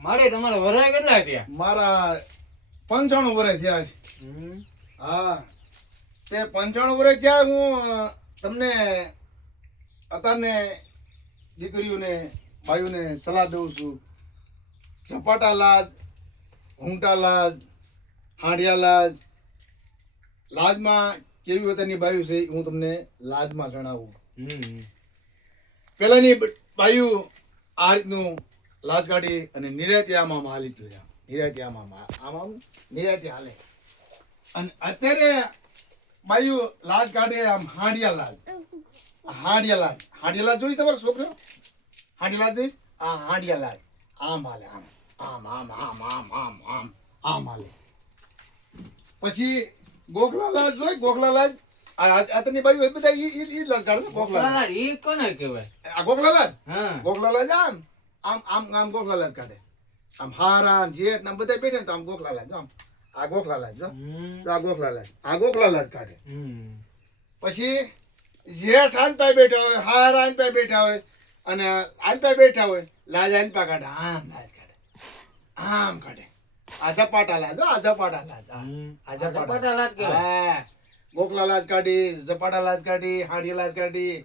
મારે તમારા વરાય કેટલા થયા? મારા 95 વર્ષ થયા છે. હા તે 95 વર્ષ થયા. હું તમને અત્યારને દીકરીઓને ભાઈઓને સલાહ દઉં છું. ઝપાટા લાજ, ઘૂંટા લાજ, હાંડિયા લાજ. લાજમાં કેવી વતનની બાયું છે હું તમને લાજમાં જણાવું. પેલાની બાયું આ રીતનું લાજ કાઢી અને નિરાતે આમાં હાલી જોયા. નિરાતે આમાં નિરાતે હાલે. અને અત્યારે બાયું લાજ કાઢે આમ હાંડિયા લાજ. હાંડિયા લાજ, હાંડિયા લાજ જોઈ તમારો છોકરો? હાંડિયા લાજ જોઈશ? આ હાંડિયા લાજ આમ હાલે, આમ આમ આમ આમ આમ આમ આમ આમ હાલે. પછી ગોખલા લાજ જોઈ? ગોખલા લાજ આતની બાયું બધા ઈ લાજ કાઢે. ગોખલા લાજ ઈ કોને કહેવાય? આ ગોખલા લાજ. હા, ગોખલા લાજ આમ આમ આમ આમ ગોખલા લાજ કાઢે. આમ હારા જેઠ ને બધા બેઠે ને તો આમ ગોખલા લાજ. આમ આ ગોખલા લાજ જો. આ ગોખલા લાજ, આ ગોખલા લાજ કાઢે. પછી જેઠ આન પાસે બેઠા હોય, હારા આન પાસે બેઠા હોય અને આન પાસે બેઠા હોય, લાજ આન પાસે કાઢે. આમ લાજ કાઢે, આમ કાઢે. આ ઝપાટા લાજ, આ ઝપાટા લાજ, આ ઝપાટા લાજ. હા, ગોખલા લાજ કાઢી, ઝપાટા લાજ કાઢી, હાડી લાજ કાઢી.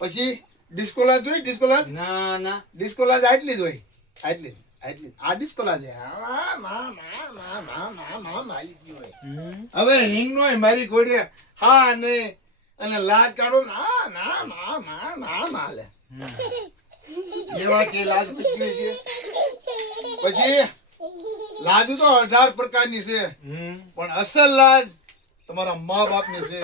પછી ડિસ્કો લાજ જોઈ? ડિસ્કો લાજ? ના ના, ડિસ્કો લાજ આટલી જ હોય, આટલી આટલી. આ ડિસ્કો લાજ આમ આમ આમ આમ આમ આમ આમ હાલી ગઈ હોય. હવે હિંગ નો મારી ઘોડીએ હા ને અને લાજ કાઢો ને આમ આમ આમ આમ આમ હાલે. એવા કે લાજ પૂછવી છે. પછી લાજ તો 18 પ્રકારની છે, પણ અસલ લાજ તમારા મા બાપની છે.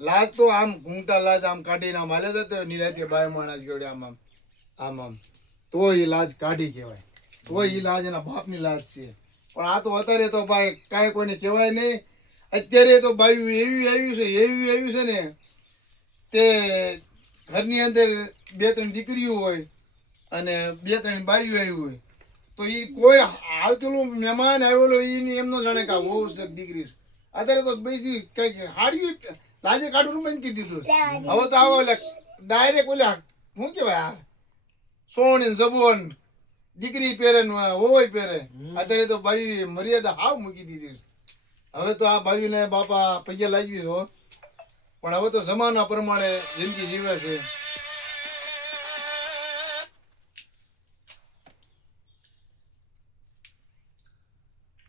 લાજ તો આમ ઘૂંટા લાજ આમ કાઢીને આમ હાલે જતો નિરાતે બાય માણસ જોડે આમ આમ આમ આમ તો એ લાજ કાઢી કહેવાય. તો એ લાજ એના બાપની લાજ છે. પણ આ તો અત્યારે તો ભાઈ કાંઈ કોઈને કહેવાય નહીં. અત્યારે તો બાયું એવી આવ્યું છે, એવી આવ્યું છે ને તે ઘરની અંદર 2-3 દીકરીઓ હોય અને 2-3 બાયું આવ્યું હોય તો એ કોઈ આવતેલું મહેમાન આવેલો એમનો જાણે કે બહુ છે દીકરી છે. અત્યારે તો બેસી કઈક હાડ્યું લાજે કાઢવું બંધ કરી દીધું. હવે તો આવો ડાયરેક્ટ ઓલા શું કહેવાય આ સોન જબોન દીકરી પહેરે ને હોય પહેરે. અત્યારે તો ભાઈ મર્યાદા હાવ મૂકી દીધી. હવે તો આ ભાઈને બાપા પૈયા લાગી છો, પણ હવે તો જમાના પ્રમાણે જિંદગી જીવે છે.